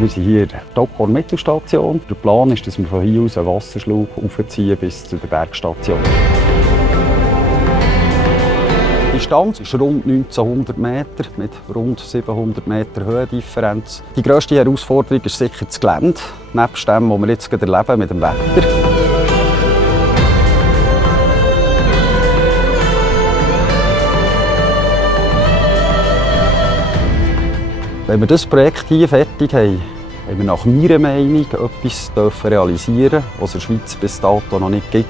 Wir sind hier in der Stockhorn Mittelstation. Der Plan ist, dass wir von hier aus einen Wasserschlauch aufziehen bis zu der Bergstation. Die Distanz ist rund 1900 Meter mit rund 700 Meter Höhendifferenz. Die grösste Herausforderung ist sicher das Gelände, nebst dem, was wir jetzt gerade erleben mit dem Wetter. Wenn wir das Projekt hier fertig haben, haben wir nach meiner Meinung etwas realisieren dürfen, was es in der Schweiz bis dato noch nicht gibt.